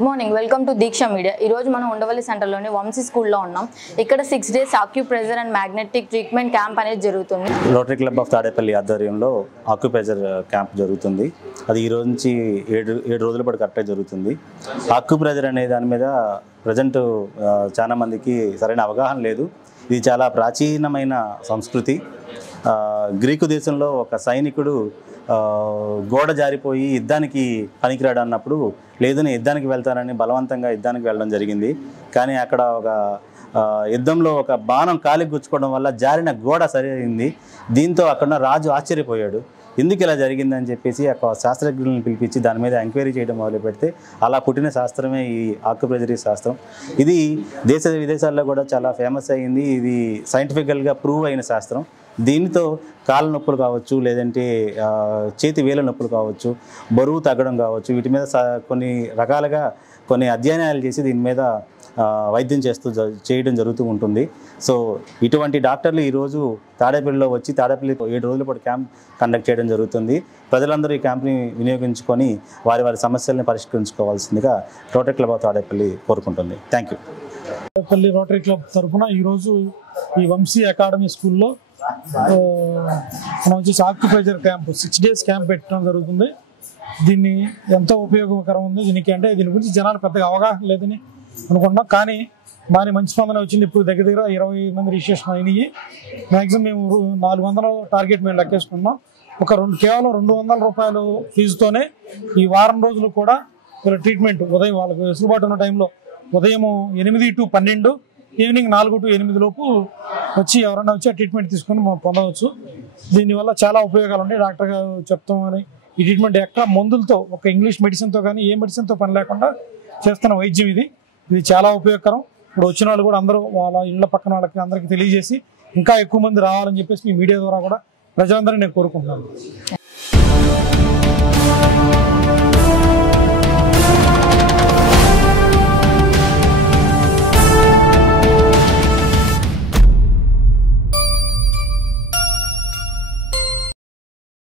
Good morning, welcome to Deeksha media. ఈరోజు మనం ఉండవల్లి సెంటర్లోని వంశీ స్కూల్లో ఉన్నాం. ఇక్కడ 6 days acupressure and magnetic treatment camp అనేది జరుగుతుంది. రోటరీ క్లబ్ ఆఫ్ తాడేపల్లి ఆధ్వర్యంలో ఆక్యుప్రెజర్ క్యాంప్ జరుగుతుంది. అది ఈ రోజు నుంచి 7 రోజుల పాటు కరెక్ట్గా జరుగుతుంది. ఆక్యుప్రెజర్ అనే దాని మీద ప్రజెంట్ చాలా మందికి సరైన అవగాహన లేదు. ఇది చాలా ప్రాచీనమైన సంస్కృతి. గ్రీకు దేశంలో ఒక సైనికుడు గోడ జారిపోయి యుద్ధానికి పనికిరాడు అన్నప్పుడు లేదు నేను యుద్ధానికి వెళ్తానని బలవంతంగా యుద్ధానికి వెళ్ళడం జరిగింది. కానీ అక్కడ ఒక యుద్ధంలో ఒక బాణం కాలికి గుచ్చుకోవడం వల్ల జారిన గోడ సరైంది. దీంతో అక్కడ రాజు ఆశ్చర్యపోయాడు. ఎందుకు ఇలా జరిగిందని చెప్పేసి అక్కడ శాస్త్రజ్ఞులను పిలిపించి దాని మీద ఎంక్వైరీ చేయడం మొదలు పెడితే అలా పుట్టిన శాస్త్రమే ఈ ఆక్యుప్రెజరీ శాస్త్రం. ఇది దేశ విదేశాల్లో కూడా చాలా ఫేమస్ అయ్యింది. ఇది సైంటిఫికల్గా ప్రూవ్ అయిన శాస్త్రం. దీనితో కాళ్ళ నొప్పులు కావచ్చు, లేదంటే చేతి వేల నొప్పులు కావచ్చు, బరువు తగ్గడం కావచ్చు, వీటి మీద కొన్ని రకాలుగా కొన్ని అధ్యయనాలు చేసి దీని మీద వైద్యం చేయడం జరుగుతూ ఉంటుంది. సో ఇటువంటి డాక్టర్లు ఈరోజు తాడేపల్లిలో వచ్చి తాడేపల్లి 7 రోజుల పాటు క్యాంప్ కండక్ట్ చేయడం జరుగుతుంది. ప్రజలందరూ ఈ క్యాంప్ని వినియోగించుకొని వారి సమస్యలను పరిష్కరించుకోవాల్సిందిగా రోటరీ క్లబ్ ఆఫ్ తాడేపల్లి కోరుకుంటుంది. Thank you. Tadepalli rotary club తరఫున ఈరోజు ఈ వంశీ అకాడమీ స్కూల్లో మనం వచ్చేసి ఆక్యుప్రెజర్ క్యాంప్ 6 days క్యాంప్ పెట్టడం జరుగుతుంది. దీన్ని ఎంతో ఉపయోగకరం ఉంది. దీని గురించి జనాలు పెద్దగా అవగాహన లేదని అనుకుంటున్నాం. కానీ బాగా మంచి స్పందన వచ్చింది. ఇప్పుడు దగ్గర 20 మంది రిజిస్ట్రేషన్ అయినాయి. మ్యాక్సిమం మేము 400 టార్గెట్ మేము లెక్కేసుకున్నాం. కేవలం 200 రూపాయలు ఫీజుతోనే ఈ వారం రోజులు కూడా వీళ్ళ ట్రీట్మెంట్ ఉదయం వాళ్ళకి వెసులుబాటు ఉన్న టైంలో ఉదయం 8 to 12, ఈవినింగ్ 4 to 8 లోపు వచ్చి ఎవరైనా వచ్చి ఆ ట్రీట్మెంట్ తీసుకొని పొందవచ్చు. దీనివల్ల చాలా ఉపయోగాలు ఉన్నాయి. డాక్టర్ గారు చెప్తామని ఈ ట్రీట్మెంట్ ఎక్కడ మందులతో ఒక ఇంగ్లీష్ మెడిసిన్తో కానీ ఏ మెడిసిన్తో పని లేకుండా చేస్తున్న వైద్యం ఇది చాలా ఉపయోగకరం. ఇప్పుడు వచ్చిన వాళ్ళు కూడా అందరూ వాళ్ళ ఇళ్ళ పక్కన వాళ్ళకి అందరికీ తెలియజేసి ఇంకా ఎక్కువ మంది రావాలని చెప్పేసి మీ మీడియా ద్వారా కూడా ప్రజలందరినీ నేను కోరుకుంటున్నాను.